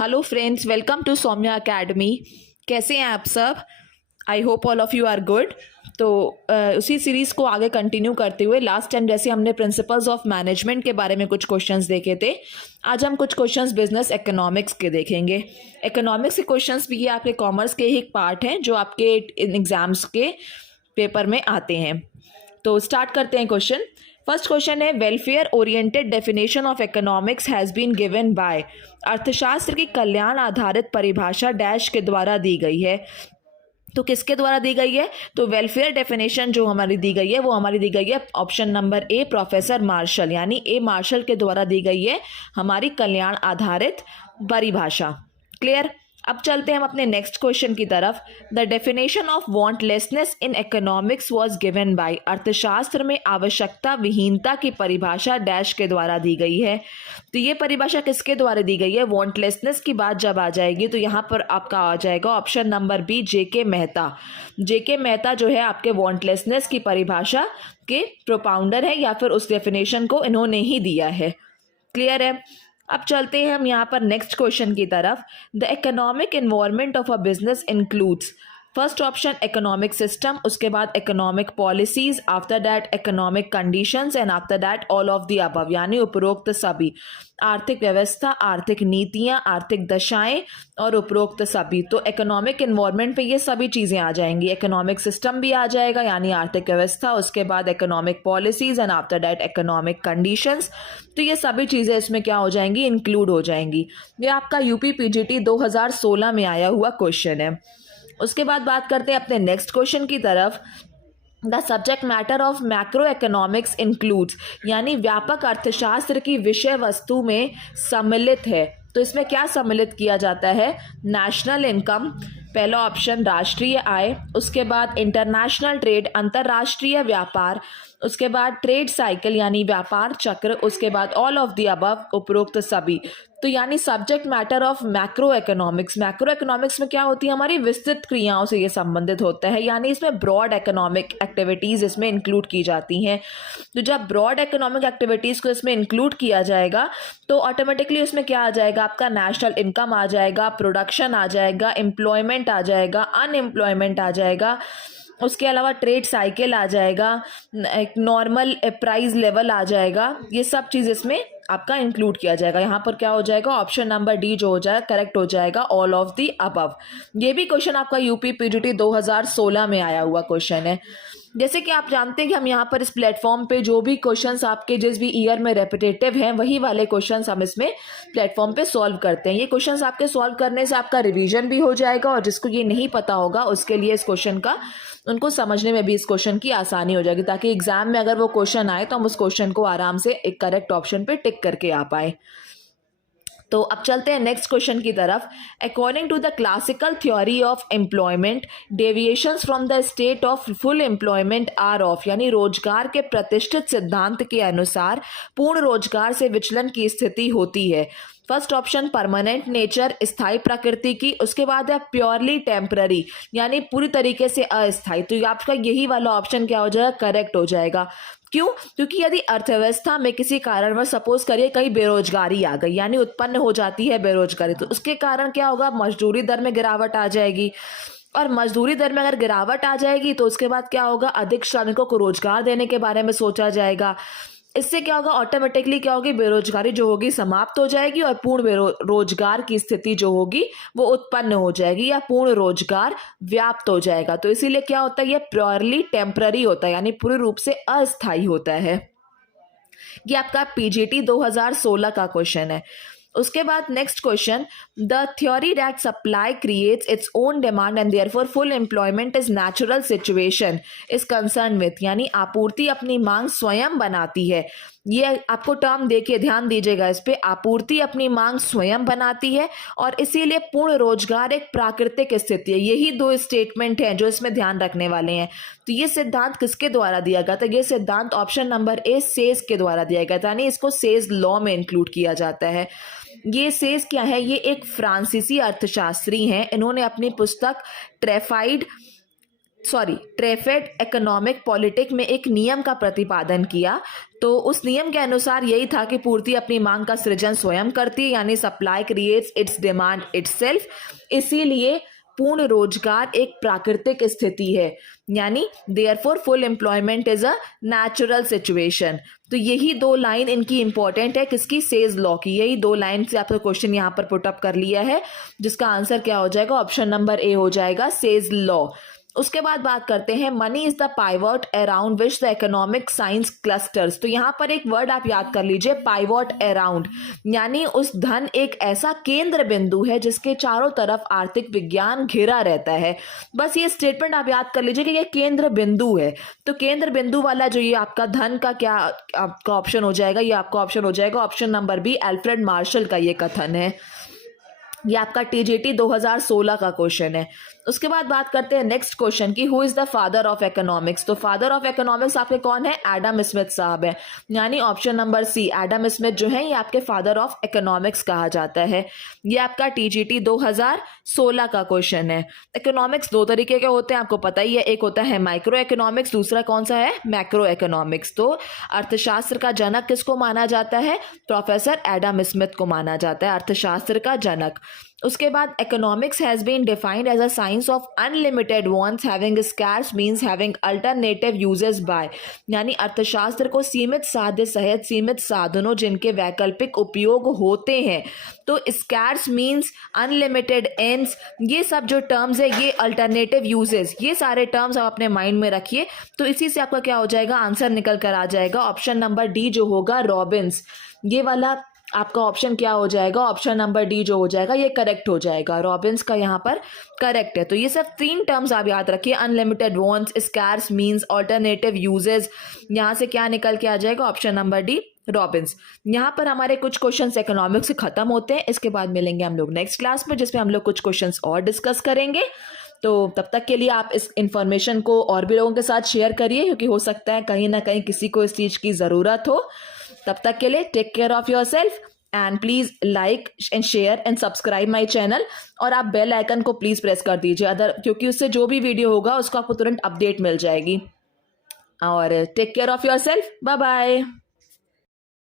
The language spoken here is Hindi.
Hello friends, welcome to Soumya academy. कैसे हैं आप सब? I hope all of you are good. तो उसी सीरीज़ को आगे कंटिन्यू करते हुए लास्ट टाइम जैसे हमने प्रिंसिपल्स ऑफ मैनेजमेंट के बारे में कुछ क्वेश्चंस देखे थे, आज हम कुछ क्वेश्चंस बिजनेस इकोनॉमिक्स के देखेंगे। इकोनॉमिक्स के क्वेश्चंस भी ये आपके कॉमर्स के ही एक पार्ट हैं जो आपके एग्जाम्स के पेपर में आते हैं। तो स्टार्ट करते हैं क्वेश्चन। फर्स्ट क्वेश्चन है, welfare oriented definition of economics has been given by. अर्थशास्त्र की कल्याण आधारित परिभाषा डैश के द्वारा दी गई है। तो किसके द्वारा दी गई है? तो वेलफेयर डेफिनेशन जो हमारी दी गई है वो हमारी दी गई है option number A, professor Marshall, यानी ए मार्शल के द्वारा दी गई है हमारी कल्याण आधारित परिभाषा। क्लियर? अब चलते हैं हम अपने नेक्स्ट क्वेश्चन की तरफ। The definition of wantlessness in economics was given by. अर्थशास्त्र में आवश्यकता विहीनता की परिभाषा डैश के द्वारा दी गई है। तो ये परिभाषा किसके द्वारा दी गई है? वांटलेसनेस की बात जब आ जाएगी तो यहाँ पर आपका आ जाएगा ऑप्शन नंबर बी, जेके मेहता। जेके मेहता जो है आपके वांटलेसनेस की परिभाषा के प्रोपाउंडर है, या फिर उस डेफिनेशन को इन्होंने ही दिया है। क्लियर है? अब चलते हैं हम यहाँ पर नेक्स्ट क्वेश्चन की तरफ। The economic environment of a business includes. First option economic system, उसके बाद economic policies, after that economic conditions and after that all of the above, यानी उपरोक्त सभी। आर्थिक व्यवस्था, आर्थिक नीतियां, आर्थिक दशाएं और उपरोक्त सभी। तो इकोनॉमिक इन्वायरमेंट पे ये सभी चीज़ें आ जाएंगी। इकोनॉमिक सिस्टम भी आ जाएगा यानी आर्थिक व्यवस्था, उसके बाद economic policies and after that economic conditions. तो ये सभी चीज़ें इसमें क्या हो जाएंगी? इंक्लूड हो जाएंगी। ये आपका यूपी पीजीटी 2016 में आया हुआ क्वेश्चन है। उसके बाद बात करते हैं अपने नेक्स्ट क्वेश्चन की तरफ। The subject matter of macro economics includes, यानी व्यापक अर्थशास्त्र की विषय वस्तु में सम्मिलित है। तो इसमें क्या सम्मिलित किया जाता है? नेशनल इनकम, पहला ऑप्शन राष्ट्रीय आय, उसके बाद इंटरनेशनल ट्रेड, अंतर्राष्ट्रीय व्यापार, उसके बाद ट्रेड साइकिल यानी व्यापार चक्र, उसके बाद ऑल ऑफ द अबव, उपरोक्त सभी। तो यानी subject matter of macro economics, macro economics में क्या होती है? हमारी विस्तृत क्रियाओं से ये संबंधित होता है, यानी इसमें ब्रॉड इकोनॉमिक एक्टिविटीज़ इसमें इंक्लूड की जाती हैं। तो जब ब्रॉड इकोनॉमिक एक्टिविटीज़ को इसमें इंक्लूड किया जाएगा तो ऑटोमेटिकली उसमें क्या आ जाएगा? आपका नेशनल इनकम आ जाएगा, प्रोडक्शन आ जाएगा, एम्प्लॉयमेंट आ जाएगा, अनएम्प्लॉयमेंट आ जाएगा, उसके अलावा ट्रेड साइकिल आ जाएगा, एक नॉर्मल प्राइस लेवल आ जाएगा। ये सब चीज़ इसमें आपका इंक्लूड किया जाएगा। यहाँ पर क्या हो जाएगा? ऑप्शन नंबर डी जो हो जाएगा करेक्ट हो जाएगा, ऑल ऑफ द अबव। ये भी क्वेश्चन आपका यूपी पीजीटी 2016 में आया हुआ क्वेश्चन है। जैसे कि आप जानते हैं कि हम यहाँ पर इस प्लेटफॉर्म पे जो भी क्वेश्चंस आपके जिस भी ईयर में रेपिटेटिव हैं वही वाले क्वेश्चंस हम इसमें प्लेटफॉर्म पे सॉल्व करते हैं। ये क्वेश्चंस आपके सॉल्व करने से आपका रिवीजन भी हो जाएगा और जिसको ये नहीं पता होगा उसके लिए इस क्वेश्चन का उनको समझने में भी इस क्वेश्चन की आसानी हो जाएगी, ताकि एग्जाम में अगर वो क्वेश्चन आए तो हम उस क्वेश्चन को आराम से एक करेक्ट ऑप्शन पे टिक करके आ पाए। तो अब चलते हैं नेक्स्ट क्वेश्चन की तरफ। According to the classical theory of employment, deviations from the state of full employment are of, यानी रोजगार के प्रतिष्ठित सिद्धांत के अनुसार पूर्ण रोजगार से विचलन की स्थिति होती है। फर्स्ट ऑप्शन परमानेंट नेचर, स्थायी प्रकृति की, उसके बाद है प्योरली टेम्पररी यानी पूरी तरीके से अस्थायी। तो आपका यही वाला ऑप्शन क्या हो जाएगा? करेक्ट हो जाएगा। क्यों? क्योंकि यदि अर्थव्यवस्था में किसी कारणवश सपोज करिए कहीं बेरोजगारी आ गई, यानी उत्पन्न हो जाती है बेरोजगारी, तो उसके कारण क्या होगा? मजदूरी दर में गिरावट आ जाएगी, और मजदूरी दर में अगर गिरावट आ जाएगी तो उसके बाद क्या होगा? अधिक श्रमिकों को रोजगार देने के बारे में सोचा जाएगा। इससे क्या होगा? ऑटोमेटिकली क्या होगी? बेरोजगारी जो होगी समाप्त हो जाएगी और पूर्ण रोजगार की स्थिति जो होगी वो उत्पन्न हो जाएगी, या पूर्ण रोजगार व्याप्त हो जाएगा। तो इसीलिए क्या होता है? ये प्योरली टेम्पररी होता है, यानी पूरी रूप से अस्थायी होता है। ये आपका पीजीटी 2016 का क्वेश्चन है। उसके बाद next question, the theory that supply creates its own demand and therefore full employment is natural situation is concern with, यानी आपूर्ति अपनी मांग स्वयं बनाती है। ये आपको टर्म देके ध्यान दीजिएगा इस पे, आपूर्ति अपनी मांग स्वयं बनाती है और इसीलिए पूर्ण रोजगार एक प्राकृतिक स्थिति है। यही दो स्टेटमेंट हैं जो इसमें ध्यान रखने वाले हैं। तो ये सिद्धांत किसके द्वारा दिया गया था? ये सिद्धांत ऑप्शन नंबर ए, सेज के द्वारा दिया गया था, यानी इसको सेज लॉ में इंक्लूड किया जाता है। ये सेज क्या है? ये एक फ्रांसीसी अर्थशास्त्री हैं। इन्होंने अपनी पुस्तक सॉरी ट्रेफेड इकोनॉमिक पॉलिटिक में एक नियम का प्रतिपादन किया। तो उस नियम के अनुसार यही था कि पूर्ति अपनी मांग का सृजन स्वयं करती है, यानी supply creates it's demand itself. इसीलिए पूर्ण रोजगार एक प्राकृतिक स्थिति है, यानी therefore full employment is a natural situation. तो यही दो लाइन इनकी इंपॉर्टेंट है, किसकी? सेज लॉ की। यही दो लाइन से आपका क्वेश्चन यहाँ पर पुट अप कर लिया है, जिसका आंसर क्या हो जाएगा? ऑप्शन नंबर ए हो जाएगा, सेज लॉ। उसके बाद बात करते हैं money is the pivot around which the economic science clusters. तो यहाँ पर एक वर्ड आप याद कर लीजिए, पाइवॉट अराउंड, यानी उस धन एक ऐसा केंद्र बिंदु है जिसके चारों तरफ आर्थिक विज्ञान घिरा रहता है। बस ये स्टेटमेंट आप याद कर लीजिए कि ये केंद्र बिंदु है। तो केंद्र बिंदु वाला जो ये आपका धन का क्या आपका ऑप्शन हो जाएगा? ये आपका ऑप्शन हो जाएगा option number B, Alfred Marshall का ये कथन है। ये आपका टीजीटी 2016 का क्वेश्चन है। उसके बाद बात करते हैं नेक्स्ट क्वेश्चन की, who is the father of economics. तो फादर ऑफ इकोनॉमिक्स आपके कौन है? एडम स्मिथ साहब है, यानी option number C, Adam Smith जो है ये आपके फादर ऑफ इकोनॉमिक्स कहा जाता है। ये आपका टीजीटी 2016 का क्वेश्चन है। इकोनॉमिक्स दो तरीके के होते हैं, आपको पता ही है, एक होता है माइक्रो इकोनॉमिक्स, दूसरा कौन सा है? Macro economics. तो अर्थशास्त्र का जनक किसको माना जाता है? प्रोफेसर एडम स्मिथ को माना जाता है अर्थशास्त्र का जनक। उसके बाद economics has been defined as a science of unlimited wants having scarce means having alternative uses by, यानी अर्थशास्त्र को सीमित साध्य सहित सीमित साधनों जिनके वैकल्पिक उपयोग होते हैं। तो स्कार्स मींस अनलिमिटेड एंड्स, ये सब जो टर्म्स है, ये अल्टरनेटिव यूजेस, ये सारे टर्म्स आप अपने माइंड में रखिए। तो इसी से आपका क्या हो जाएगा? आंसर निकल कर आ जाएगा ऑप्शन नंबर डी जो होगा रॉबिन्स। ये वाला आपका ऑप्शन क्या हो जाएगा? ऑप्शन नंबर डी जो हो जाएगा ये करेक्ट हो जाएगा, रॉबिन्स का यहाँ पर करेक्ट है। तो ये सब तीन टर्म्स आप याद रखिए, unlimited wants, scarce means, alternative uses. यहाँ से क्या निकल के आ जाएगा? Option number D Robbins. यहाँ पर हमारे कुछ क्वेश्चंस इकोनॉमिक्स से खत्म होते हैं। इसके बाद मिलेंगे हम लोग नेक्स्ट क्लास में, जिसमें हम लोग कुछ क्वेश्चंस और डिस्कस करेंगे। तो तब तक के लिए आप इस इन्फॉर्मेशन को और भी लोगों के साथ शेयर करिए, क्योंकि हो सकता है कहीं ना कहीं किसी को इस चीज़ की ज़रूरत हो। तब तक के लिए take care of yourself and please like and share and subscribe my channel. और आप बेल आइकन को प्लीज प्रेस कर दीजिए, क्योंकि उससे जो भी वीडियो होगा उसको आपको तुरंत अपडेट मिल जाएगी। और take care of yourself, bye bye.